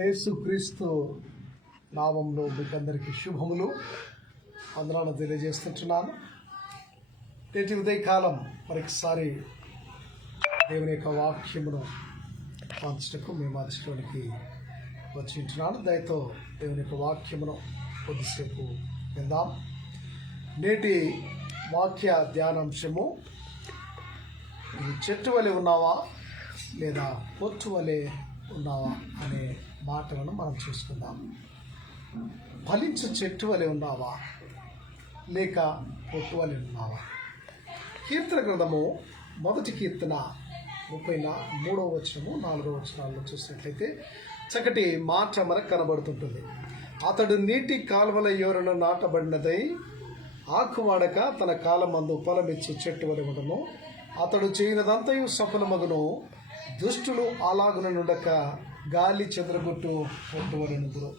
యేసుక్రీస్తు నామంలో మీకందరికీ శుభములు వందనాలు తెలియజేస్తున్నాను. నేటి ఉదయకాలం మరొకసారి దేవుని యొక్క వాక్యమును పంచటకు మేము మధ్యలోనికి వచ్చి ఉంటున్నాను. దయతో దేవుని యొక్క వాక్యమును కొద్దిసేపు విందాం. నేటి వాక్య ధ్యానాంశము, ఇది చెట్టు వలె ఉన్నావా లేదా పొట్టు వలె ఉన్నావా అనే మాటలను మనం చూసుకుందాం. ఫలించు చెట్టు వలె ఉన్నావా లేక పొట్టు వలె ఉన్నావా? కీర్తన గ్రంథము 1 కీర్తన 33వ వచనము 4వ వచనాల్లో చూసినట్లయితే చక్కటి మాట మనకు కనబడుతుంటుంది. అతడు నీటి కాలువల యోరను నాటబడినదై ఆకువాడక తన కాలమందు ఫలమిచ్చు చెట్టు వలె ఉండను. అతడు చేయనదంతయు సఫలమగును. దుష్టులు అలాగున నుండక గాలి చెదరగొట్టు పొట్టు వలె నుందురు.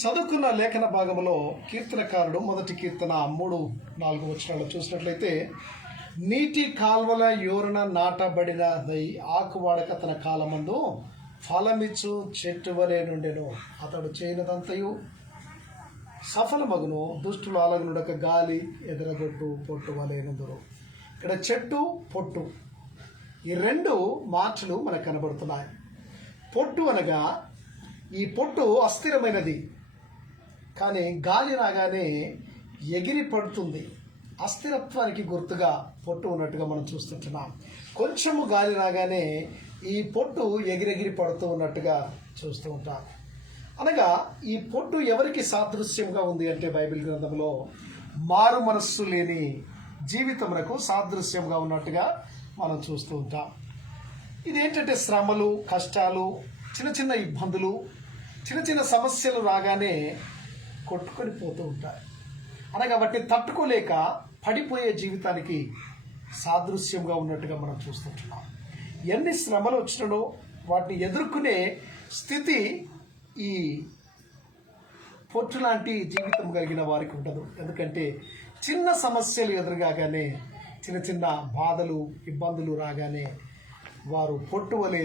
చదువుకున్న లేఖన భాగంలో కీర్తనకారుడు 1 కీర్తన 3-4 వచనాలు చూసినట్లయితే, నీటి కాల్వల యోరన నాటబడినదై ఆకువాడక తన కాలమందు ఫలమిచ్చు చెట్టు వలె నుండెను. అతడు చేయనదంతయు సఫలమగును. దుష్టులు అలాగునుండక గాలి ఎదరగొట్టు పొట్టు వలె నుందురు. ఇక్కడ చెట్టు, పొట్టు, ఈ రెండు మాటలు మనకు కనబడుతున్నాయి. పొట్టు అనగా ఈ పొట్టు అస్థిరమైనది, కానీ గాలి రాగానే ఎగిరి పడుతుంది. అస్థిరత్వానికి గుర్తుగా పొట్టు ఉన్నట్టుగా మనం చూస్తుంటున్నాం. కొంచెము గాలి రాగానే ఈ పొట్టు ఎగిరెగిరి పడుతూ ఉన్నట్టుగా చూస్తూ ఉంటాం. అనగా ఈ పొట్టు ఎవరికి సాదృశ్యంగా ఉంది అంటే బైబిల్ గ్రంథంలో మారు మనస్సు లేని జీవితమునకు సాదృశ్యంగా ఉన్నట్టుగా మనం చూస్తూ ఉంటాం. ఇదేంటంటే శ్రమలు, కష్టాలు, చిన్న చిన్న ఇబ్బందులు, చిన్న చిన్న సమస్యలు రాగానే కొట్టుకొని పోతూ ఉంటాయి. అనగా వాటిని తట్టుకోలేక పడిపోయే జీవితానికి సాదృశ్యంగా ఉన్నట్టుగా మనం చూస్తుంటున్నాం. ఎన్ని శ్రమలు వచ్చినానో వాటిని ఎదుర్కొనే స్థితి ఈ పొట్టు లాంటి జీవితం కలిగిన వారికి ఉండదు. ఎందుకంటే చిన్న సమస్యలు ఎదురుగానే, చిన్న చిన్న బాధలు, ఇబ్బందులు రాగానే వారు పొట్టు వలె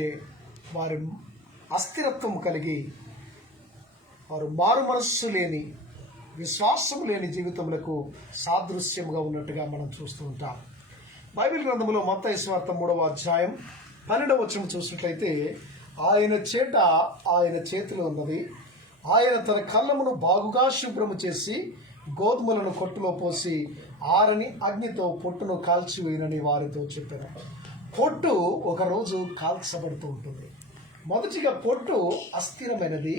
వారి అస్థిరత్వం కలిగి వారు మారు మనస్సు లేని, విశ్వాసం లేని జీవితములకు సాదృశ్యంగా ఉన్నట్టుగా మనం చూస్తూ ఉంటాం. బైబిల్ గ్రంథంలో మత్తయి సువార్త 3వ అధ్యాయం 12వ వచనం చూసినట్లయితే, ఆయన చేట ఆయన చేతిలో ఉన్నది, ఆయన తన కళ్ళమును బాగుగా శుభ్రము చేసి గోధుమలను కొట్టులో పోసి ఆరని అగ్నితో పొట్టును కాల్చివేయనని వారితో చెప్పారు. పొట్టు ఒకరోజు కాల్చబడుతూ ఉంటుంది. మొదటిగా పొట్టు అస్థిరమైనది,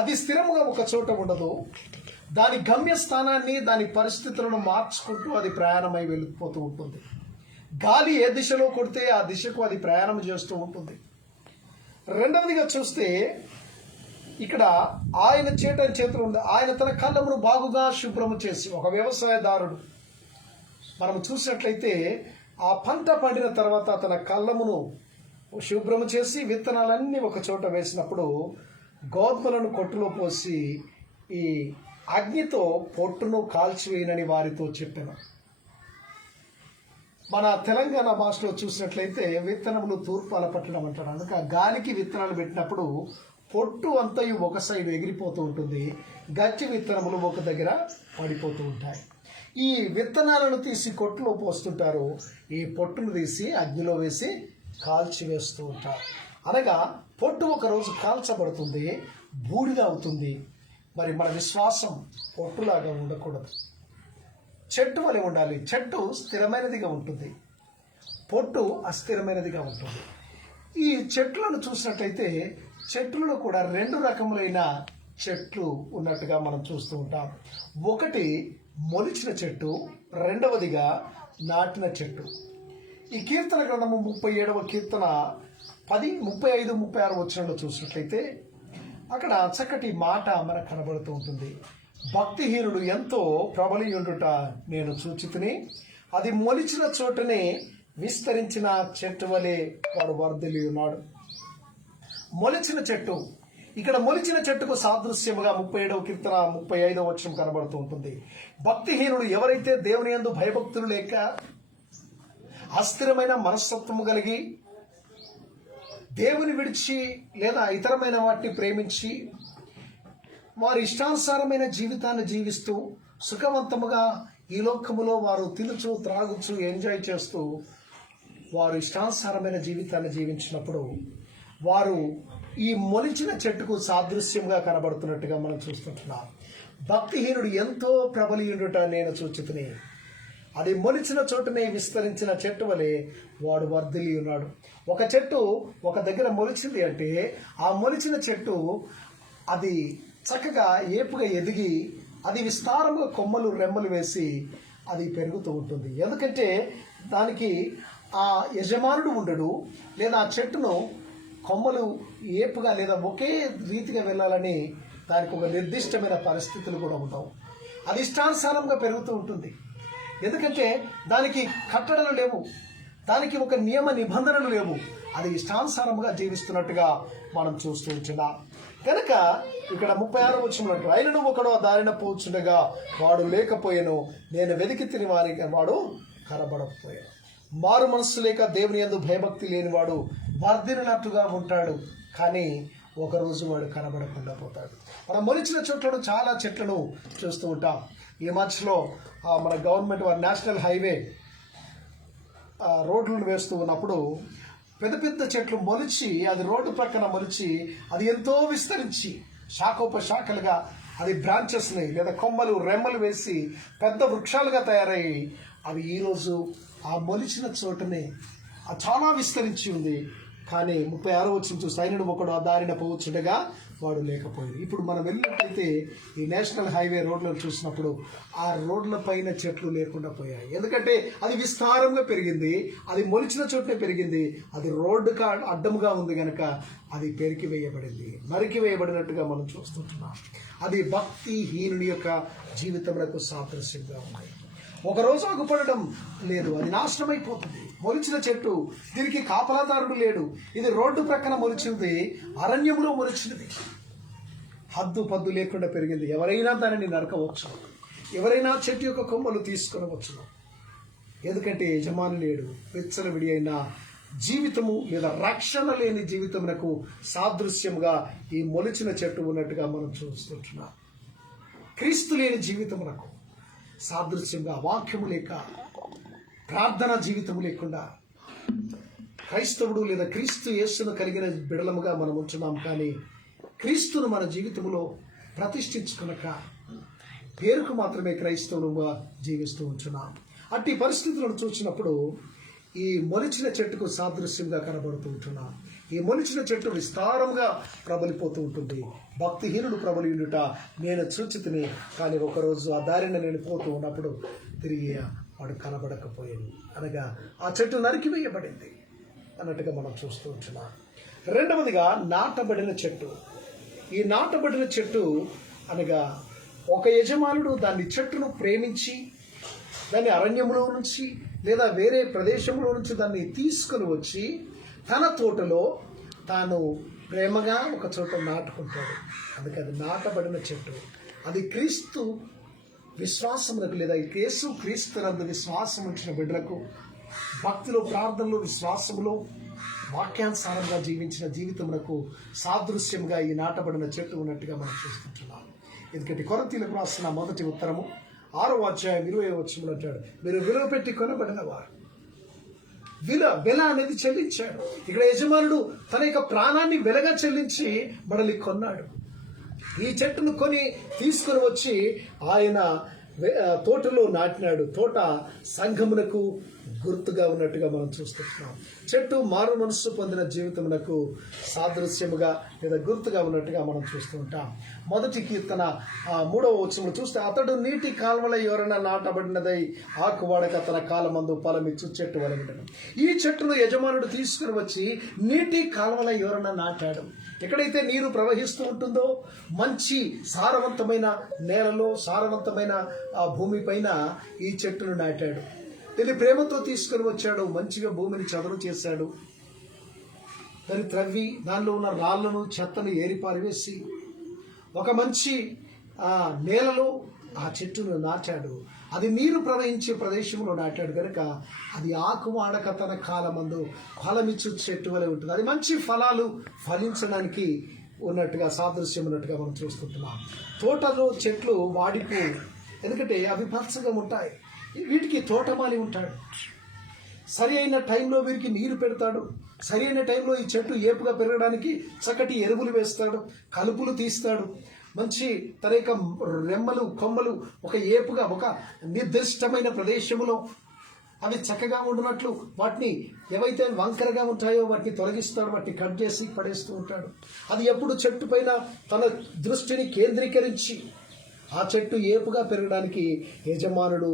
అది స్థిరముగా ఒక చోట ఉండదు. దాని గమ్యస్థానాన్ని, దాని పరిస్థితులను మార్చుకుంటూ అది ప్రయాణమై వెళ్ళిపోతూ ఉంటుంది. గాలి ఏ దిశలో కొడితే ఆ దిశకు అది ప్రయాణం చేస్తూ ఉంటుంది. రెండవదిగా చూస్తే ఇక్కడ ఆయన చేతిలో ఉంది, ఆయన తన కళ్ళమును బాగుగా శుభ్రము చేసి, ఒక వ్యవసాయదారుడు మనం చూసినట్లయితే ఆ పంట పండిన తర్వాత తన కళ్ళమును శుభ్రము చేసి విత్తనాలన్నీ ఒక చోట వేసినప్పుడు గోధుమలను కొట్టులో పోసి ఈ అగ్నితో పొట్టును కాల్చివేయనని వారితో చెప్పాను. మన తెలంగాణ భాషలో చూసినట్లయితే విత్తనములు తూర్పాల పట్టడం అంటారు. అందుకే గాలికి విత్తనాలు పెట్టినప్పుడు పొట్టు అంతయు ఒక సైడ్ ఎగిరిపోతూ ఉంటుంది, గట్టి విత్తనములు ఒక దగ్గర పడిపోతూ ఉంటాయి. ఈ విత్తనాలను తీసి కొట్టులో పోస్తుంటారు, ఈ పొట్టును తీసి అగ్నిలో వేసి కాల్చి వేస్తూ ఉంటారు. అనగా పొట్టు ఒకరోజు కాల్చబడుతుంది, బూడిద అవుతుంది. మరి మన విశ్వాసం పొట్టులాగా ఉండకూడదు, చెట్టు వలె ఉండాలి. చెట్టు స్థిరమైనదిగా ఉంటుంది, పొట్టు అస్థిరమైనదిగా ఉంటుంది. ఈ చెట్లను చూసినట్టయితే చెట్లలో కూడా 2 రకములైన చెట్లు ఉన్నట్టుగా మనం చూస్తూ ఉంటాం. ఒకటి మొలిచిన చెట్టు, రెండవదిగా నాటిన చెట్టు. ఈ కీర్తన గ్రంథము 37వ కీర్తన 10, 35, 36 వచనంలో చూసినట్లయితే అక్కడ చక్కటి మాట మనకు కనబడుతూ ఉంటుంది. భక్తిహీనుడు ఎంతో ప్రబలియుండుట నేను చూచితిని, అది మొలిచిన చోటనే విస్తరించిన చెట్టు వలె వాడు వర్ధిల్లి ఉన్నాడు. మొలిచిన చెట్టు, ఇక్కడ మొలిచిన చెట్టుకు సాదృశ్యముగా 37వ కీర్తన 35వ వచనం కనబడుతూ ఉంటుంది. భక్తిహీనుడు ఎవరైతే దేవుని యందు భయభక్తులు లేక అస్థిరమైన మనస్తత్వము కలిగి దేవుని విడిచి లేదా ఇతరమైన వాటిని ప్రేమించి వారి ఇష్టానుసారమైన జీవితాన్ని జీవిస్తూ సుఖవంతముగా ఈ లోకములో వారు తినుచు త్రాగుచు ఎంజాయ్ చేస్తూ వారు ఇష్టానుసారమైన జీవితాన్ని జీవించినప్పుడు వారు ఈ మొలిచిన చెట్టుకు సాదృశ్యంగా కనబడుతున్నట్టుగా మనం చూస్తుంటున్నాం. భక్తిహీనుడు ఎంతో ప్రబలియుండుట నేను చూచితిని, అది మొలిచిన చోటునే విస్తరించిన చెట్టు వలె వాడు వర్ధిల్లి ఉన్నాడు. ఒక చెట్టు ఒక దగ్గర మొలిచింది అంటే ఆ మొలిచిన చెట్టు అది చక్కగా ఏపుగా ఎదిగి అది విస్తారంగా కొమ్మలు రెమ్మలు వేసి అది పెరుగుతూ ఉంటుంది. ఎందుకంటే దానికి ఆ యజమానుడు ఉండడు, లేదా ఆ చెట్టును కొమ్మలు ఏపుగా లేదా ఒకే రీతిగా వెళ్ళాలని దానికి ఒక నిర్దిష్టమైన పరిస్థితులు కూడా ఉండవు. అది ఇష్టానుసారంగా పెరుగుతూ ఉంటుంది. ఎందుకంటే దానికి కట్టడలు లేవు, దానికి ఒక నియమ నిబంధనలు లేవు. అది ఇష్టానుసారంగా జీవిస్తున్నట్టుగా మనం చూస్తూ ఉంటున్నాం. కనుక ఇక్కడ 36వ వచనంలో అయినను ఒకడు ఆ దారిన పోచుండగా వాడు లేకపోయాను, నేను వెతికి తిని వారికి వాడు కనబడకపోయాను. మారు మనస్సు లేక దేవుని యందు భయభక్తి లేనివాడు వర్ధిల్లినట్టుగా ఉంటాడు, కానీ ఒకరోజు వాడు కనబడకుండా పోతాడు. మనం మొలిచిన చోట్లను చాలా చెట్లను చూస్తూ ఉంటాం. ఈ మధ్యలో మన గవర్నమెంట్ వారి నేషనల్ హైవే రోడ్లను వేస్తూ ఉన్నప్పుడు పెద్ద పెద్ద చెట్లు మొలిచి అది రోడ్డు ప్రక్కన మొలిచి అది ఎంతో విస్తరించి శాఖోపశాఖలుగా అది బ్రాంచెస్ని లేదా కొమ్మలు రెమ్మలు వేసి పెద్ద వృక్షాలుగా తయారయ్యి అవి ఈరోజు ఆ మొలిచిన చోటనే చాలా విస్తరించి ఉంది. కానీ 36వ వచనం చూస్తే అయినను ఒకడు ఆ దారిన పోవచ్చుండగా వాడు లేకపోయాడు. ఇప్పుడు మనం వెళ్ళినట్టయితే ఈ నేషనల్ హైవే రోడ్లను చూసినప్పుడు ఆ రోడ్ల పైన చెట్లు లేకుండా పోయాయి. ఎందుకంటే అది విస్తారంగా పెరిగింది, అది మొలిచిన చోటనే పెరిగింది, అది రోడ్డుకు అడ్డముగా ఉంది కనుక అది పెరికి వేయబడింది, నరికి వేయబడినట్టుగా మనం చూస్తుంటున్నాం. అది భక్తిహీనుని యొక్క జీవితములకు సాదృశ్యంగా ఉంది. ఒకరోజు ఆగుపడడం లేదు, అది నాశనం అయిపోతుంది. మొలిచిన చెట్టు, దీనికి కాపలాదారుడు లేడు, ఇది రోడ్డు ప్రక్కన మొలిచింది, అరణ్యంలో మొలిచినది, హద్దు పద్దు లేకుండా పెరిగింది. ఎవరైనా దానిని నరకవచ్చు, ఎవరైనా చెట్టు యొక్క కొమ్మలు తీసుకొనవచ్చును. ఎందుకంటే యజమాని లేడు. విచ్చలవిడి అయిన జీవితము లేదా రక్షణ లేని జీవితమునకు సాదృశ్యముగా ఈ మొలిచిన చెట్టు ఉన్నట్టుగా మనం చూస్తుంటున్నాం. క్రీస్తు లేని జీవితమునకు సాదృశ్యంగా వాక్యము లేక ప్రార్థనా జీవితము లేకుండా క్రైస్తవుడు లేదా క్రీస్తు యేసును కలిగిన బిడలముగా మనం ఉంటున్నాం. కానీ క్రీస్తును మన జీవితంలో ప్రతిష్ఠించుకునక పేరుకు మాత్రమే క్రైస్తవులుగా జీవిస్తూ ఉంటున్నాం. అట్టి పరిస్థితులను చూసినప్పుడు ఈ మొలిచిన చెట్టుకు సాదృశ్యంగా కనబడుతూ ఉంటున్నాం. ఈ మొలిచిన చెట్టు విస్తారంగా ప్రబలిపోతూ ఉంటుంది. భక్తిహీనుడు ప్రబలియుట నేను చూచితిని, కానీ ఒకరోజు ఆ దారిన నేను పోతూ ఉన్నప్పుడు తిరిగి వాడు కనబడకపోయాను, అనగా ఆ చెట్టు నరికివేయబడింది అన్నట్టుగా మనం చూస్తూ ఉంటున్నాం. రెండవదిగా నాటబడిన చెట్టు. ఈ నాటబడిన చెట్టు అనగా ఒక యజమానుడు దాన్ని చెట్టును ప్రేమించి దాన్ని అరణ్యంలో నుంచి లేదా వేరే ప్రదేశంలో నుంచి దాన్ని తీసుకొని వచ్చి తన తోటలో తాను ప్రేమగా ఒక చోట నాటుకుంటాడు. అందుకే అది నాటబడిన చెట్టు. అది క్రీస్తు విశ్వాసములకు లేదా యేసు క్రీస్తునందు విశ్వాసం ఉంచిన బిడ్డలకు భక్తిలో, ప్రార్థనలో, విశ్వాసములో వాక్యానుసారంగా జీవించిన జీవితమునకు సాదృశ్యంగా ఈ నాటబడిన చెట్టు ఉన్నట్టుగా మనం చూస్తుంటున్నాం. ఎందుకంటే కొరింథీయులకు రాసిన మొదటి ఉత్తరము 6వ అధ్యాయం 20వ వచనంలో అంటాడు, మీరు విలువ పెట్టి కొనబడిన వారు. వెల అనేది చెల్లించాడు. ఇక్కడ యజమానుడు తన యొక్క ప్రాణాన్ని వెలగా చెల్లించి మనల్ని కొన్నాడు. ఈ చెట్టును కొని తీసుకొని వచ్చి ఆయన తోటలో నాటినాడు. తోట సంఘమునకు గుర్తుగా ఉన్నట్టుగా మనం చూస్తున్నాం. చెట్టు మారు మనస్సు పొందిన జీవితమునకు సాదృశ్యముగా లేదా గుర్తుగా ఉన్నట్టుగా మనం చూస్తూ ఉంటాం. మొదటి కీర్తన 3వ వచనంలో చూస్తే, అతడు నీటి కాల్వల ఎవరైనా నాటబడినదై ఆకు వాడక తన కాలమందు ఫలమిచ్చు చెట్టు వలెను. ఈ చెట్టును యజమానుడు తీసుకుని వచ్చి నీటి కాల్వల ఎవరైనా నాటాడు. ఎక్కడైతే నీరు ప్రవహిస్తూ ఉంటుందో మంచి సారవంతమైన నేలలో, సారవంతమైన భూమి పైన ఈ చెట్టును నాటాడు. దీన్ని ప్రేమతో తీసుకొని వచ్చాడు. మంచిగా భూమిని చదును చేశాడు. దాన్ని త్రవ్వి దానిలో ఉన్న రాళ్లను, చెత్తను ఏరి పారివేసి ఒక మంచి నేలలో ఆ చెట్టును నాటాడు. అది నీరు ప్రవహించే ప్రదేశంలో నాటాడు కనుక అది ఆకు వాడక తన కాలమందు ఫలమిచ్చు చెట్టు వలె ఉంటుంది. అది మంచి ఫలాలు ఫలించడానికి ఉన్నట్టుగా సాదృశ్యం ఉన్నట్టుగా మనం చూస్తుంటున్నాం. తోటలో చెట్లు వాడిపో, ఎందుకంటే అవి పచ్చగా ఉంటాయి. వీటికి తోటమాలి ఉంటాడు. సరి అయిన టైంలో వీరికి నీరు పెడతాడు. సరి అయిన టైంలో ఈ చెట్టు ఏపుగా పెరగడానికి చక్కటి ఎరువులు వేస్తాడు, కలుపులు తీస్తాడు. మంచి తన యొక్క రెమ్మలు కొమ్మలు ఒక ఏపుగా ఒక నిర్దిష్టమైన ప్రదేశంలో అవి చక్కగా ఉండినట్లు వాటిని ఏవైతే వంకరగా ఉంటాయో వాటిని తొలగిస్తాడు, వాటిని కట్ చేసి పడేస్తూ ఉంటాడు. అది ఎప్పుడు చెట్టు పైన తన దృష్టిని కేంద్రీకరించి ఆ చెట్టు ఏపుగా పెరగడానికి యజమానుడు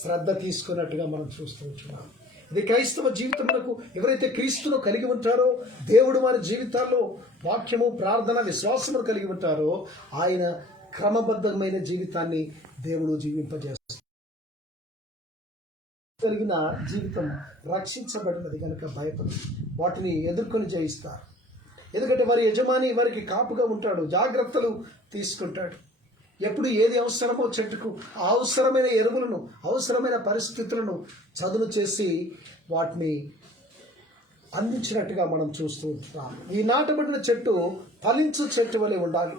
శ్రద్ధ తీసుకున్నట్టుగా మనం చూస్తూ ఉంటున్నాం. ఇది క్రైస్తవ జీవితములకు ఎవరైతే క్రీస్తును కలిగి ఉంటారో, దేవుడు వారి జీవితాల్లో వాక్యము, ప్రార్థన, విశ్వాసము కలిగి ఉంటారో ఆయన క్రమబద్ధమైన జీవితాన్ని దేవుడు జీవింపజేస్తారు. కలిగిన జీవితం రక్షించబడినది కనుక భయపడి వాటిని ఎదుర్కొని జయిస్తారు. ఎందుకంటే వారి యజమాని వారికి కాపుగా ఉంటాడు, జాగ్రత్తలు తీసుకుంటాడు. ఎప్పుడు ఏది అవసరమో చెట్టుకు ఆ అవసరమైన ఎరువులను, అవసరమైన పరిస్థితులను చదును చేసి వాటిని అందించినట్టుగా మనం చూస్తూ ఉంటాం. ఈ నాటబడిన చెట్టు ఫలించు చెట్టు వలె ఉండాలి.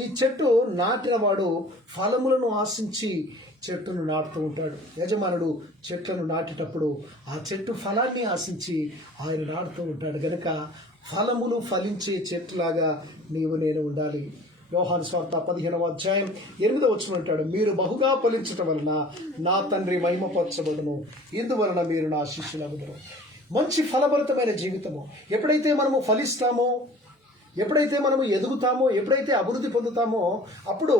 ఈ చెట్టు నాటిన వాడు ఫలములను ఆశించి చెట్టును నాటుతూ ఉంటాడు. యజమానుడు చెట్లను నాటేటప్పుడు ఆ చెట్టు ఫలాన్ని ఆశించి ఆయన నాటుతూ ఉంటాడు. కనుక ఫలములు ఫలించే చెట్టులాగా నీవు నేను ఉండాలి. యోహాను సువార్త 15వ అధ్యాయం 8వ వచనం అంటాడు, మీరు బహుగా ఫలించటం వలన నా తండ్రి మహిమపరచబడును, ఇందువలన మీరు నా శిష్యులగుదురు. మంచి ఫలభరితమైన జీవితము. ఎప్పుడైతే మనము ఫలిస్తామో, ఎప్పుడైతే మనము ఎదుగుతామో, ఎప్పుడైతే అభివృద్ధి పొందుతామో అప్పుడు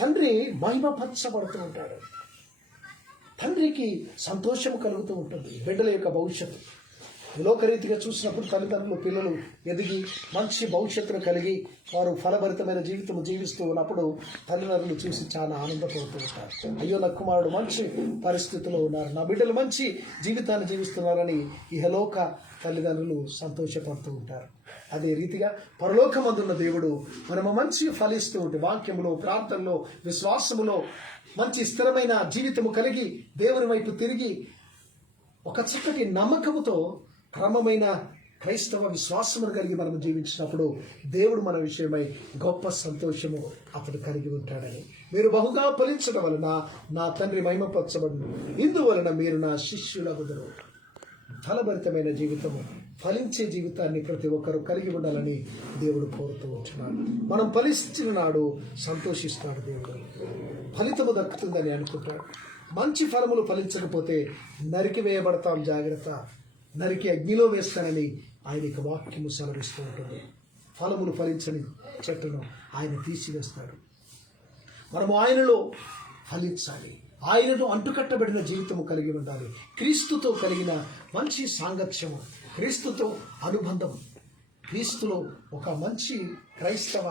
తండ్రి మహిమపరచబడుతూ ఉంటాడు. తండ్రికి సంతోషం కలుగుతూ ఉంటుంది. బిడ్డల యొక్క భవిష్యత్తు లోకరీతిగా చూసినప్పుడు తల్లిదండ్రులు పిల్లలు ఎదిగి మంచి భవిష్యత్తును కలిగి వారు ఫలభరితమైన జీవితం జీవిస్తూ ఉన్నప్పుడు తల్లిదండ్రులు చూసి చాలా ఆనందపడుతూ ఉంటారు. అయ్యో, నా కుమారుడు మంచి పరిస్థితిలో ఉన్నారు, నా బిడ్డలు మంచి జీవితాన్ని జీవిస్తున్నారని ఇహలోక తల్లిదండ్రులు సంతోషపడుతూ ఉంటారు. అదే రీతిగా పరలోకమందున్న దేవుడు మనము మంచి ఫలిస్తూ ఉంటే వాక్యములో, ప్రార్థనలో, విశ్వాసములో మంచి స్థిరమైన జీవితము కలిగి దేవుని వైపు తిరిగి ఒక చక్కటి నమ్మకముతో క్రమమైన క్రైస్తవ విశ్వాసమును కలిగి మనం జీవించినప్పుడు దేవుడు మన విషయమై గొప్ప సంతోషము అతడు కలిగి ఉంటాడని. మీరు బహుగా ఫలించడం వలన నా తండ్రి మహిమపరచబడును, ఇందువలన మీరు నా శిష్యులగుదురు. ఫలభరితమైన జీవితము, ఫలించే జీవితాన్ని ప్రతి ఒక్కరూ కలిగి ఉండాలని దేవుడు కోరుతూ ఉంటున్నాడు. మనం ఫలించిన నాడు సంతోషిస్తాడు దేవుడు, ఫలితము దక్కుతుందని అనుకుంటాడు. మంచి ఫలములు ఫలించకపోతే నరికి వేయబడతాం, జాగ్రత్త, నరికి అగ్నిలో వేస్తానని ఆయనకి వాక్యము సెలవిస్తూ ఉంటుంది. ఫలములు ఫలించని చెట్టును ఆయన తీసివేస్తాడు. మనము ఆయనలో ఫలించాలి, ఆయనతో అంటుకట్టబడిన జీవితము కలిగి ఉండాలి. క్రీస్తుతో కలిగిన మంచి సాంగత్యము, క్రీస్తుతో అనుబంధం, క్రీస్తులో ఒక మంచి క్రైస్తవ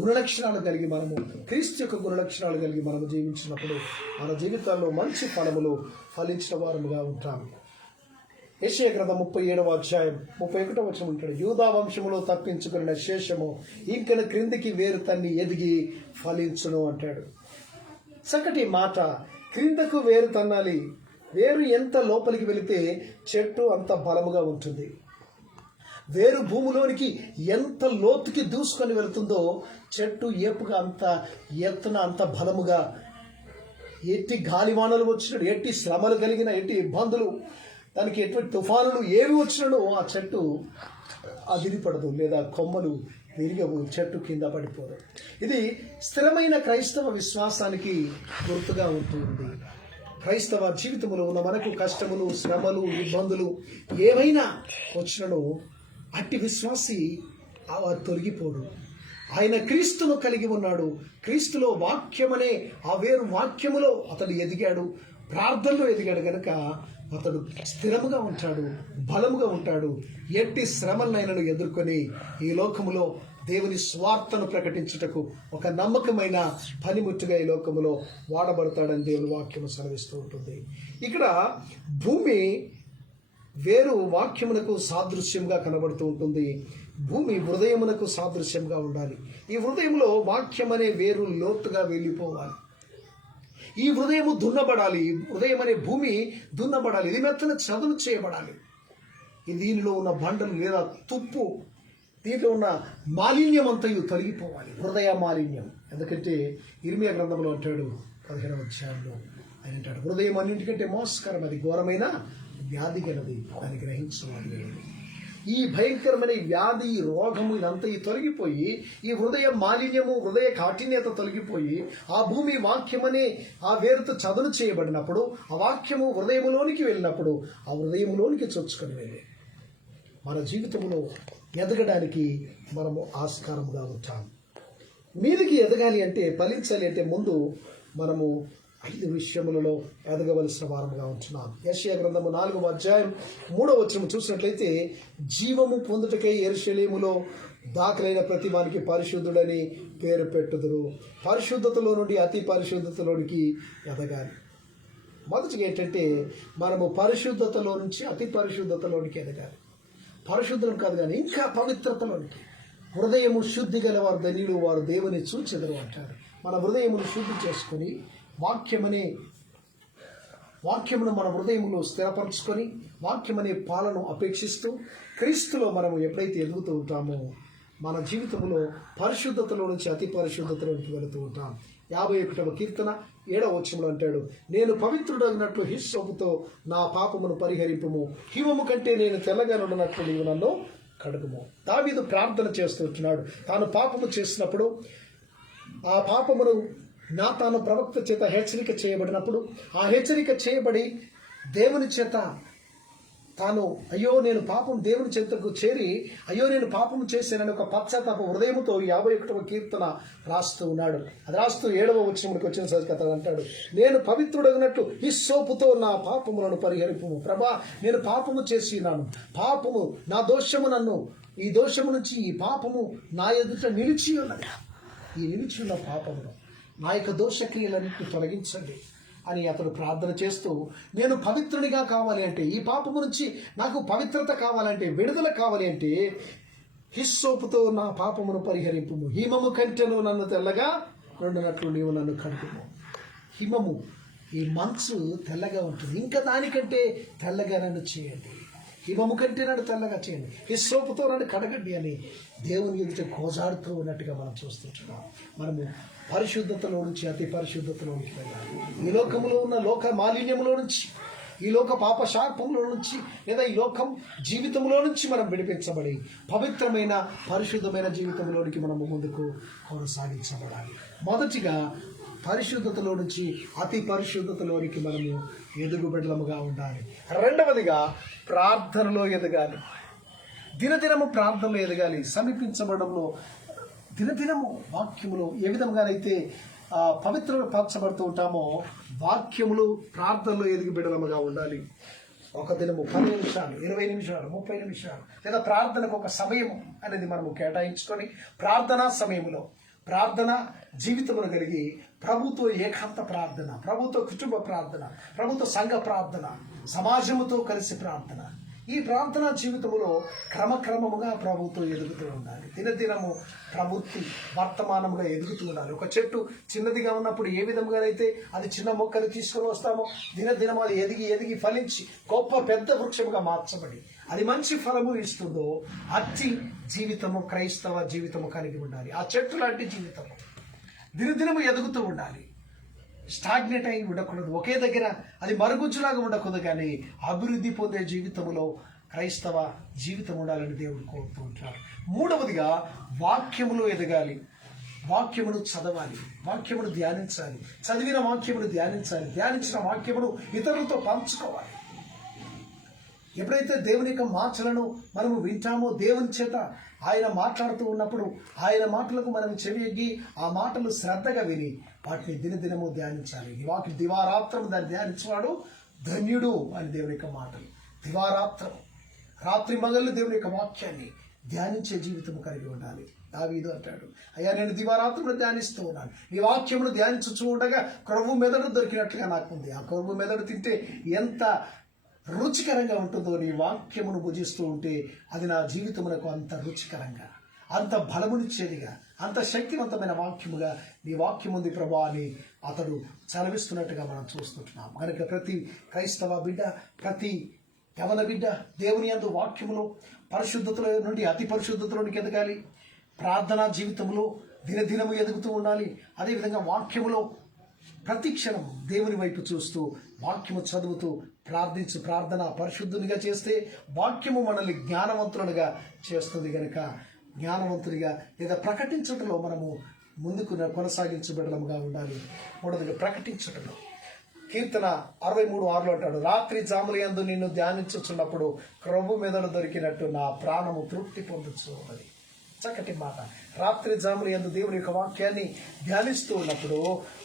గుణలక్షణాలు కలిగి మనము, క్రీస్తు యొక్క గుణలక్షణాలు కలిగి మనము జీవించినప్పుడు మన జీవితాల్లో మంచి ఫలములు ఫలించిన వారముగా ఉంటాము. యెషయా గ్రంథం 37వ అధ్యాయం 31వ వచనం ఉంటాడు, యూదా వంశములో తప్పించుకున్న శేషము ఇంకన క్రిందికి వేరు తన్ని ఎదిగి ఫలించును అంటాడు. చక్కటి మాట. క్రిందకు వేరు తన్నాలి. వేరు ఎంత లోపలికి వెళితే చెట్టు అంత బలముగా ఉంటుంది. వేరు భూమిలోనికి ఎంత లోతుకి దూసుకొని వెళుతుందో చెట్టు ఏపుగా అంత ఎత్తున అంత బలముగా, ఎట్టి గాలివానలు వచ్చినట్టు, ఎట్టి శ్రమలు కలిగిన, ఎట్టి ఇబ్బందులు, దానికి ఎటువంటి తుఫానులు ఏవి వచ్చినాడో ఆ చెట్టు అదిరిపడదు, లేదా కొమ్మలు విరిగవు, చెట్టు కింద పడిపోదు. ఇది స్థిరమైన క్రైస్తవ విశ్వాసానికి గుర్తుగా ఉంటుంది. క్రైస్తవ జీవితంలో ఉన్న మనకు కష్టములు, శ్రమలు, ఇబ్బందులు ఏవైనా వచ్చినను అట్టి విశ్వాసి తొలగిపోడు. ఆయన క్రీస్తును కలిగి ఉన్నాడు. క్రీస్తులో వాక్యమనే ఆ వేరు వాక్యములో అతడు ఎదిగాడు, ప్రార్థనలో ఎదిగాడు కనుక అతడు స్థిరముగా ఉంటాడు, బలముగా ఉంటాడు. ఎట్టి శ్రమలనైనను ఎదుర్కొని ఈ లోకములో దేవుని స్వార్థను ప్రకటించుటకు ఒక నమ్మకమైన పనిముట్టుగా ఈ లోకములో వాడబడతాడని దేవుని వాక్యము సెలవిస్తూ ఉంటుంది. ఇక్కడ భూమి వేరు వాక్యమునకు సాదృశ్యంగా కనబడుతూ ఉంటుంది. భూమి హృదయమునకు సాదృశ్యంగా ఉండాలి. ఈ హృదయంలో వాక్యం అనే వేరు లోతుగా వెళ్ళిపోవాలి. ఈ హృదయము దున్నబడాలి. హృదయం అనే భూమి దున్నబడాలి. ఇది మెత్తన చదును చేయబడాలి. దీనిలో ఉన్న బండలు లేదా తుప్పు, దీంట్లో ఉన్న మాలిన్యం అంతయు తొలగిపోవాలి. హృదయ మాలిన్యం. ఎందుకంటే ఇర్మియా గ్రంథంలో అంటాడు 15వ అధ్యాయంలో ఆయన అంటాడు, హృదయం అన్నింటికంటే మోసకరం, అది ఘోరమైన వ్యాధి గలది, దాన్ని గ్రహించవాలి. ఈ భయంకరమైన వ్యాధి, రోగము ఇదంతా తొలగిపోయి, ఈ హృదయ మాలిన్యము, హృదయ కాఠిన్యత తొలగిపోయి, ఆ భూమి వాక్యమనే ఆ వేరుతో చదును చేయబడినప్పుడు, ఆ వాక్యము హృదయములోనికి వెళ్ళినప్పుడు, ఆ హృదయంలోనికి చొచ్చుకొని వెళ్ళి మన జీవితంలో ఎదగడానికి మనము ఆస్కారముగా ఉంటాం. మీదికి ఎదగాలి అంటే, ఫలించాలి అంటే ముందు మనము 5 విషయములలో ఎదగవలసిన వారముగా ఉంటున్నాం. యెషయా గ్రంథము 4వ అధ్యాయం 3వ వచనం చూసినట్లయితే, జీవము పొందుటకై యెరూషలేములో దాఖలైన ప్రతి వానికి పరిశుద్ధుడని పేరు పెట్టుదురు. పరిశుద్ధతలో నుండి అతి పరిశుద్ధతలోనికి ఎదగాలి. మొదటిగా ఏంటంటే, మనము పరిశుద్ధతలో నుంచి అతి పరిశుద్ధతలోనికి ఎదగాలి. పరిశుద్ధం కాదు కానీ ఇంకా పవిత్రతలోనికి. హృదయము శుద్ధి గల వారు ధన్యులు, వారు దేవుని చూచెదరు అంటారు. మన హృదయమును శుద్ధి చేసుకొని వాక్యమును మన హృదయములో స్థిరపరచుకొని, వాక్యమనే పాలను అపేక్షిస్తూ క్రీస్తులో మనము ఎప్పుడైతే ఎదుగుతూ ఉంటామో, మన జీవితంలో పరిశుద్ధతలో నుంచి అతి పరిశుద్ధతలోనికి వెళుతూ ఉంటాం. 51వ కీర్తన 7వ వచనంలో అంటాడు, నేను పవిత్రుడగినట్లు హిస్సోపుతో నా పాపమును పరిహరింపుము, హిమము కంటే నేను తెల్లగా నుండినట్లు నీవు నన్ను కడుగుము. దావీదు ప్రార్థన చేస్తుంటున్నాడు. తాను పాపము చేసినప్పుడు, ఆ పాపమును నాతాను ప్రవక్త చేత హెచ్చరిక చేయబడినప్పుడు, ఆ హెచ్చరిక చేయబడి దేవుని చేత తాను అయ్యో నేను పాపం దేవుని చెంతకు చేరి అయ్యో నేను పాపం చేశానని ఒక పశ్చాత్తాప హృదయంతో 51వ కీర్తన రాస్తూ ఉన్నాడు. అది రాస్తూ 7వ వచనంలోకి వచ్చిన సరికత అంటాడు, నేను పవిత్రుడగినట్టు హిస్సోపుతో నా పాపములను పరిహరింపుము. ప్రభా, నేను పాపము చేసి ఉన్నాను, పాపము నా దోషము, నన్ను ఈ దోషము నుంచి, ఈ పాపము నా ఎదుట నిలిచి ఉన్నది, ఈ నిలిచి ఉన్న పాపమును నా యొక్క దోషక్రియలన్నింటినీ తొలగించండి అని అతడు ప్రార్థన చేస్తూ, నేను పవిత్రునిగా కావాలి అంటే, ఈ పాపము నుంచి నాకు పవిత్రత కావాలంటే, విడుదల కావాలి అంటే, హిస్సోపుతో నా పాపమును పరిహరింపుము, హిమము కంటెను నన్ను తెల్లగా రెండునట్లు నీవు నన్ను కడుగుము. హిమము, ఈ మంచు తెల్లగా ఉంటుంది, ఇంకా దానికంటే తెల్లగా నన్ను చేయండి, హిమము కంటే నన్ను తెల్లగా చేయండి, హిస్సోపుతో నన్ను కడగండి అని దేవుని ఎదుట కోజాడుతూ ఉన్నట్టుగా మనం చూస్తుంటున్నాం. మనము పరిశుద్ధతలో నుంచి అతి పరిశుద్ధతలోనికి వెళ్ళాలి. ఈ లోకంలో ఉన్న లోక మాలిన్యములో నుంచి, ఈ లోక పాప శాపంలో నుంచి, లేదా ఈ లోకం జీవితంలో నుంచి మనం విడిపించబడి పవిత్రమైన పరిశుద్ధమైన జీవితంలోనికి మనము ముందుకు కొనసాగించబడాలి. మొదటిగా పరిశుద్ధతలో నుంచి అతి పరిశుద్ధతలోనికి మనము ఎదుగుబెడలముగా ఉండాలి. రెండవదిగా ప్రార్థనలో ఎదగాలి. దినదినము ప్రార్థనలో ఎదగాలి. సమీపించబడంలో దినదినము వాక్యములు ఏ విధంగానైతే పవిత్రపరచబడుతూ ఉంటామో, వాక్యములు ప్రార్థనలో ఎదిగిబెడలముగా ఉండాలి. ఒక దినము 10 నిమిషాలు, 20 నిమిషాలు, 30 నిమిషాలు, లేదా ప్రార్థనకు ఒక సమయం అనేది మనము కేటాయించుకొని, ప్రార్థనా సమయంలో ప్రార్థన జీవితమును కలిగి ప్రభుతో ఏకాంత ప్రార్థన, ప్రభుతో కుటుంబ ప్రార్థన, ప్రభుతో సంఘ ప్రార్థన, సమాజముతో కలిసి ప్రార్థన, ఈ ప్రార్థనా జీవితంలో క్రమక్రమముగా ప్రభుతో ఎదుగుతూ ఉండాలి. దినదినము ప్రవృత్తి వర్తమానముగా ఎదుగుతూ ఉండాలి. ఒక చెట్టు చిన్నదిగా ఉన్నప్పుడు ఏ విధంగానైతే అది చిన్న మొక్కలు తీసుకొని వస్తామో, దినదినం అది ఎదిగి ఎదిగి ఫలించి గొప్ప పెద్ద వృక్షముగా మార్చబడి అది మంచి ఫలము ఇస్తుందో, అట్టి జీవితము క్రైస్తవ జీవితము కలిగి ఉండాలి. ఆ చెట్టు లాంటి జీవితము దినదినము ఎదుగుతూ ఉండాలి. స్టాగ్నేట్ అయి ఉండకూడదు, ఒకే దగ్గర అది మరుగుజ్జులాగా ఉండకూడదు, కానీ అభివృద్ధి పొందే జీవితంలో క్రైస్తవ జీవితం ఉండాలని దేవుడు కోరుతూ ఉంటారు. మూడవదిగా వాక్యములో ఎదగాలి. వాక్యమును చదవాలి, వాక్యమును ధ్యానించాలి, చదివిన వాక్యమును ధ్యానించాలి, ధ్యానించిన వాక్యమును ఇతరులతో పంచుకోవాలి. ఎప్పుడైతే దేవుని యొక్క మాటలను మనము వింటామో, దేవుని చేత ఆయన మాట్లాడుతూ ఉన్నప్పుడు ఆయన మాటలకు మనం చెవియొగ్గి ఆ మాటలు శ్రద్ధగా విని వాటిని దినదినము ధ్యానించాలి. వాటిని దివారాత్రం దాన్ని ధ్యానించేవాడు ధన్యుడు అని దేవుని యొక్క మాటలు. దివారాత్రం రాత్రి మగళ్ళు దేవుని యొక్క వాక్యాన్ని ధ్యానించే జీవితం కలిగి ఉండాలి. దావీదు అంటాడు, అయ్యా నేను దివారాత్రులు ధ్యానిస్తూ ఉన్నాను, నీ వాక్యమును ధ్యానించుచూ ఉండగా కొవ్వు మెదడు దొరికినట్లుగా నాకు ఉంది. ఆ కొవ్వు మెదడు తింటే ఎంత రుచికరంగా ఉంటుందో, నీ వాక్యమును భుజిస్తూ ఉంటే అది నా జీవితమునకు అంత రుచికరంగా, అంత బలమునిచ్చేదిగా, అంత శక్తివంతమైన వాక్యముగా నీ వాక్యం ఉంది ప్రభా అని అతడు చలవిస్తున్నట్టుగా మనం చూస్తుంటున్నాం. కనుక ప్రతి క్రైస్తవ బిడ్డ, ప్రతి యవన బిడ్డ దేవుని యందు వాక్యములో పరిశుద్ధతల నుండి అతి పరిశుద్ధతలోనికి ఎదగాలి. ప్రార్థనా జీవితంలో దినదినము ఎదుగుతూ ఉండాలి. అదేవిధంగా వాక్యములో ప్రతి క్షణం దేవుని వైపు చూస్తూ వాక్యము చదువుతూ ప్రార్థన పరిశుద్ధునిగా చేస్తే వాక్యము మనల్ని జ్ఞానవంతులుగా చేస్తుంది. కనుక జ్ఞానవంతునిగా లేదా ప్రకటించటంలో మనము ముందుకు కొనసాగించబడముగా ఉండాలి. మూడవదిగా ప్రకటించటంలో కీర్తన 63:6 అంటాడు, రాత్రి జాములయందు నిన్ను ధ్యానించుచున్నప్పుడు క్రొవ్వు మెదడు దొరికినట్టు నా ప్రాణము తృప్తి పొందుతూ ఉన్నది. చక్కటి మాట. రాత్రి జాములయందు దేవుని యొక్క వాక్యాన్ని ధ్యానిస్తూ ఉన్నప్పుడు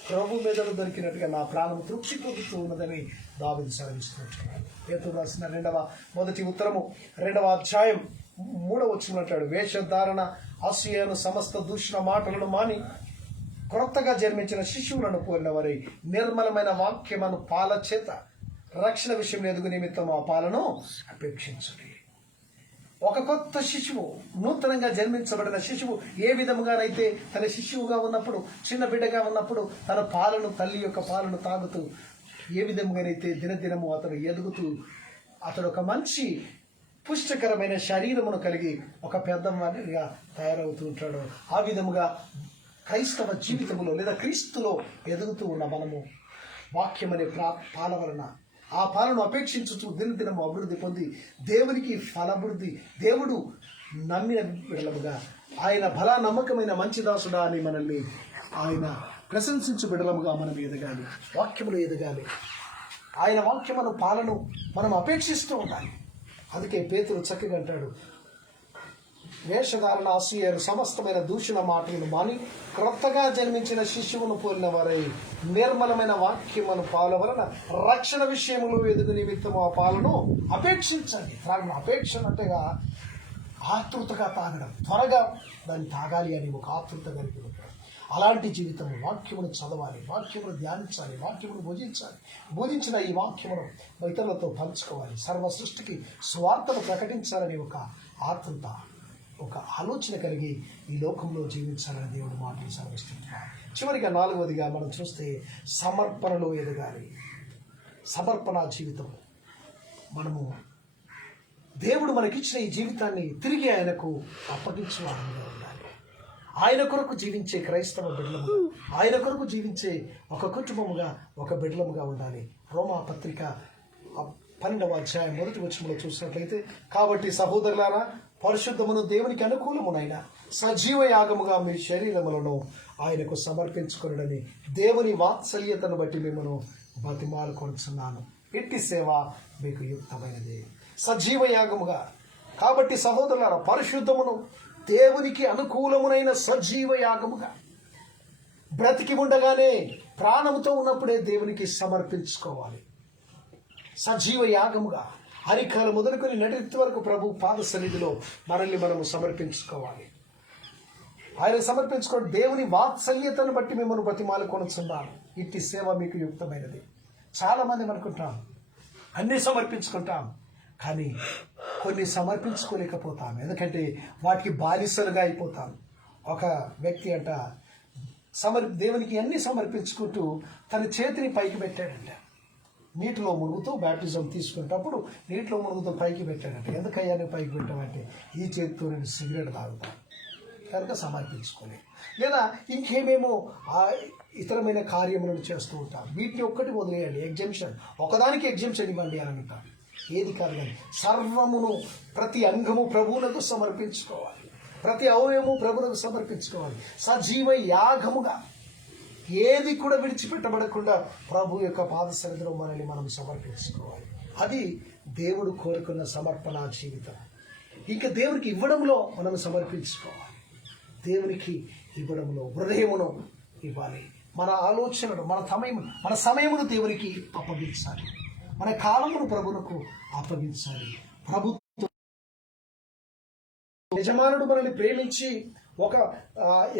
క్రొవ్వు మెదడు దొరికినట్టుగా నా ప్రాణము తృప్తి పొందుతూ ఉన్నదని దావీదు సెలవిస్తున్నాడు. పేతురు రాసిన మొదటి ఉత్తరము 2వ అధ్యాయం 3వ వచనం అంటాడు, వేషధారణ, అసూయను, సమస్త దూషణ మాటలను మాని క్రొత్తగా జన్మించిన శిశువులను పోలిన వారి నిర్మలమైన వాక్యమను పాల చేత రక్షణ విషయంలో ఎదుగు నిమిత్తం ఆ పాలను అపేక్షించుడి. ఒక కొత్త శిశువు, నూతనంగా జన్మించబడిన శిశువు ఏ విధముగానైతే తన శిశువుగా ఉన్నప్పుడు, చిన్న బిడ్డగా ఉన్నప్పుడు తన పాలను, తల్లి యొక్క పాలను తాగుతూ ఏ విధముగానైతే దినదినము అతడు ఎదుగుతూ అతడు ఒక మంచి పుష్టికరమైన శరీరమును కలిగి ఒక పెద్దవాడిగా తయారవుతూ ఉంటాడు, ఆ విధముగా క్రైస్తవ జీవితంలో లేదా క్రీస్తులో ఎదుగుతూ ఉన్న మనము వాక్యం అనే పాల వలన ఆ పాలను అపేక్షించుచు దినదినము అభివృద్ధి పొంది దేవునికి ఫలభివృద్ధి, దేవుడు నమ్మిన బిడలముగా, ఆయన బలా నమ్మకమైన మంచి దాసుడా అని మనల్ని ఆయన ప్రశంసించు బిడలముగా మనం ఎదగాలి, వాక్యములు ఎదగాలి. ఆయన వాక్యమును పాలను మనం అపేక్షిస్తూ ఉండాలి. అందుకే పేతురు చక్కగా అంటాడు, వేషధారణ, అసూయను, సమస్తమైన దూషణ మాటలను మాని క్రొత్తగా జన్మించిన శిశువును పోలిన వారై నిర్మలమైన వాక్యమును పాల వలన రక్షణ విషయములు ఎదుగు నిమిత్తము ఆ పాలను అపేక్షించండి. అపేక్ష అంటేగా ఆతృతగా తాగడం, త్వరగా దాన్ని తాగాలి అని ఒక ఆతృత కలిగి ఉంటాడు. అలాంటి జీవితము, వాక్యమును చదవాలి, వాక్యమును ధ్యానించాలి, వాక్యమును బోధించిన ఈ వాక్యమును ఇతరులతో పంచుకోవాలి, సర్వ సృష్టికి స్వార్థను ప్రకటించాలని ఒక ఆతృత, ఒక ఆలోచన కలిగి ఈ లోకంలో జీవించాలని దేవుడు మాటలు సెలవిస్తున్నాడు. చివరిగా 4వదిగా మనం చూస్తే సమర్పణలో ఎదగాలి. సమర్పణ జీవితం. మనము దేవుడు మనకిచ్చిన ఈ జీవితాన్ని తిరిగి ఆయనకు అప్పగించువారంగా ఉండాలి. ఆయన కొరకు జీవించే క్రైస్తవ బిడ్డలముగా, ఆయన కొరకు జీవించే ఒక కుటుంబముగా, ఒక బిడ్డలముగా ఉండాలి. రోమా పత్రిక 12వ అధ్యాయం 1వ వచనంలో చూసినట్లయితే, కాబట్టి సహోదరులారా, పరిశుద్ధమును దేవునికి అనుకూలమునైన సజీవ యాగముగా మీ శరీరములను ఆయనకు సమర్పించుకొనుడని దేవుని వాత్సల్యతను బట్టి మిమ్మను బతిమాలుకొనుచున్నాను. ఇట్టి సేవ మీకు యుక్తమైనది. సజీవ యాగముగా. కాబట్టి సహోదరులారా, పరిశుద్ధమును దేవునికి అనుకూలమునైన సజీవ యాగముగా బ్రతికి ఉండగానే, ప్రాణముతో ఉన్నప్పుడే దేవునికి సమర్పించుకోవాలి. సజీవ యాగముగా అరికాలు మొదలుకొని నడితి వరకు ప్రభు పాద సన్నిధిలో మనల్ని మనము సమర్పించుకోవాలి. ఆయన సమర్పించుకోవడం దేవుని వాత్సల్యతను బట్టి మిమ్మల్ని బతిమాలుకొనుచున్నాను. ఇట్టి సేవ మీకు యుక్తమైనది. చాలామంది అనుకుంటాం అన్నీ సమర్పించుకుంటాం, కానీ కొన్ని సమర్పించుకోలేకపోతాం. ఎందుకంటే వాటికి బానిసలుగా అయిపోతాం. ఒక వ్యక్తి అంట దేవునికి అన్నీ సమర్పించుకుంటూ తన చేతిని పైకి పెట్టాడంట. నీటిలో మునుగుతూ బ్యాప్టిజం తీసుకునేటప్పుడు నీటిలో మునుగుతూ పైకి పెట్టాడంట. ఎందుకయ్యా నువ్వు పైకి పెట్టామంటే, ఈ చేతితో నేను సిగరెట్ తాగుతాను కనుక సమర్పించుకోలేదు. లేదా ఇంకేమేమో ఇతరమైన కార్యములను చేస్తూ ఉంటాం. వీటిని ఒక్కటి వదిలేయండి, ఎగ్జంప్షన్, ఒకదానికి ఎగ్జంప్షన్ ఇవ్వండి అని అంటాం. ఏది కాదు కానీ సర్వమును, ప్రతి అంగము ప్రభువునకు సమర్పించుకోవాలి, ప్రతి అవయవము ప్రభువునకు సమర్పించుకోవాలి. సజీవ యాగముగా ఏది కూడా విడిచిపెట్టబడకుండా ప్రభు యొక్క పాద సన్నిధిలో మనల్ని మనం సమర్పించుకోవాలి. అది దేవుడు కోరుకున్న సమర్పణ జీవితం. ఇంకా దేవునికి ఇవ్వడంలో మనం సమర్పించుకోవాలి. దేవునికి ఇవ్వడంలో హృదయమును ఇవ్వాలి. మన ఆలోచనలు, మన సమయమును దేవునికి అప్పగించాలి. మన కాలమును ప్రభువునకు అప్పగించాలి. ప్రభుత్వం యజమానుడు మనల్ని ప్రేమించి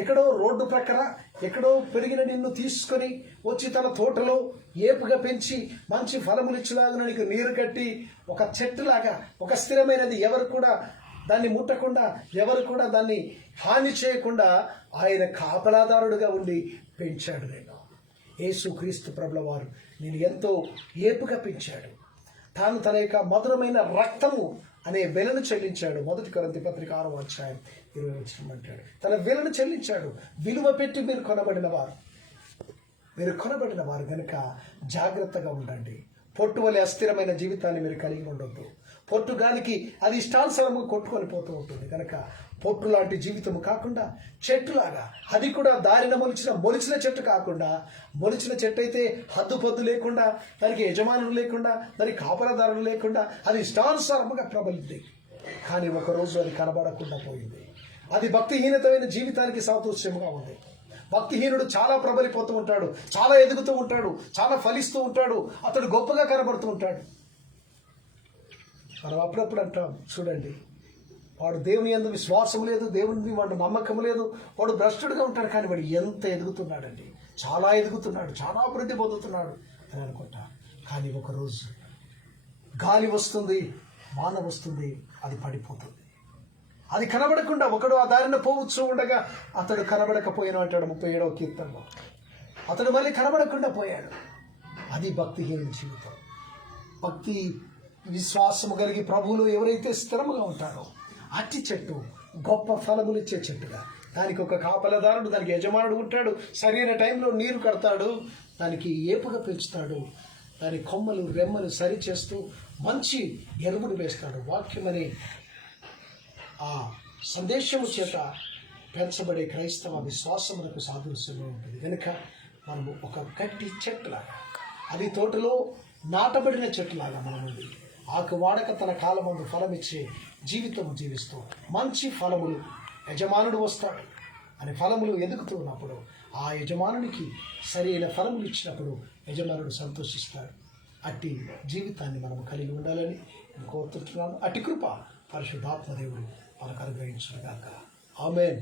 ఎక్కడో రోడ్డు ప్రక్కన ఎక్కడో పెరిగిన నిన్ను తీసుకొని వచ్చి తన తోటలో ఏపుగా పెంచి మంచి ఫలములు ఇచ్చేలాగా నీకు నీరు కట్టి ఒక చెట్టులాగా, ఒక స్థిరమైనది, ఎవరు కూడా దాన్ని ముట్టకుండా, ఎవరు కూడా దాన్ని హాని చేయకుండా ఆయన కాపలాదారుడుగా ఉండి పెంచాడు. నేను యేసుక్రీస్తు ప్రభుల వారు నేను ఎంతో ఏపుగా పెంచాడు. తాను తన యొక్క మధురమైన రక్తము అనే వెలను చెల్లించాడు. 1 కొరింథీ పత్రిక 6వ అధ్యాయం 20వ వచనం అంటాడు, తన వెలను చెల్లించాడు. విలువ పెట్టి మీరు కొనబడిన వారు కనుక జాగ్రత్తగా ఉండండి. పొట్టు వలె అస్థిరమైన జీవితాన్ని మీరు కలిగి ఉండొద్దు. పొట్టు గాలికి అది ఇష్టానుసారంగా కొట్టుకొని పోతూ ఉంటుంది. కనుక పొట్టు లాంటి జీవితం కాకుండా చెట్టులాగా, అది కూడా దారిన మొలిచిన చెట్టు కాకుండా, మొలిచిన చెట్టు అయితే హద్దు పొద్దు లేకుండా, దానికి యజమానులు లేకుండా, దానికి కాపలాదారులు లేకుండా అది ఇష్టానుసారముగా ప్రబలింది. కానీ ఒకరోజు అది కనబడకుండా పోయింది. అది భక్తిహీనతమైన జీవితానికి సాదృశ్యముగా ఉంది. భక్తిహీనుడు చాలా ప్రబలిపోతూ ఉంటాడు, చాలా ఎదుగుతూ ఉంటాడు, చాలా ఫలిస్తూ ఉంటాడు, అతడు గొప్పగా కనబడుతూ ఉంటాడు. మనం అప్పుడప్పుడు అంటాం, చూడండి వాడు దేవుని యందు విశ్వాసం లేదు, దేవుని వాడు నమ్మకం లేదు, వాడు భ్రష్టుడుగా ఉంటాడు. కానీ వాడు ఎంత ఎదుగుతున్నాడండి, చాలా ఎదుగుతున్నాడు, చాలా అభివృద్ధి పొందుతున్నాడు అని అనుకుంటా. కానీ ఒకరోజు గాలి వస్తుంది, వాన వస్తుంది, అది పడిపోతుంది. అది కనబడకుండా ఒకడు ఆ దారిన పోవచ్చు ఉండగా అతడు కనబడకపోయినా అంటాడు 37వ కీర్తనలో. అతడు మళ్ళీ కనబడకుండా పోయాడు. అది భక్తిహీన జీవితం. భక్తి విశ్వాసము కలిగి ప్రభువులు ఎవరైతే స్థిరముగా ఉంటారో అట్టి చెట్టు గొప్ప ఫలములు ఇచ్చే చెట్టుగా, దానికి ఒక కాపలదారుడు, దానికి యజమానుడు ఉంటాడు, సరైన టైంలో నీరు కడతాడు, దానికి ఏపుగా పెంచుతాడు, దాని కొమ్మలు రెమ్మలు సరి చేస్తూ మంచి ఎరువును వేస్తాడు. వాక్యమని ఆ సందేశము చేత పెంచబడే క్రైస్తవ విశ్వాసములకు సాదృశ్యంగా ఉంటుంది. కనుక మనము ఒక గట్టి చెట్టులాగా, అది తోటలో నాటబడిన చెట్టులాగా మనముంది. ఆకు వాడక తన కాలమందు ఫలమిచ్చే జీవితం జీవిస్తూ మంచి ఫలములు, యజమానుడు వస్తాడు అని ఫలములు ఎదుగుతూ ఉన్నప్పుడు ఆ యజమానునికి సరైన ఫలములు ఇచ్చినప్పుడు యజమానుడు సంతోషిస్తాడు. అట్టి జీవితాన్ని మనము కలిగి ఉండాలని కోరుతున్నాను. అట్టి కృప పరిశుద్ధాత్మ దేవుడు మనకు అనుగ్రహించుగాక. ఆమేన్.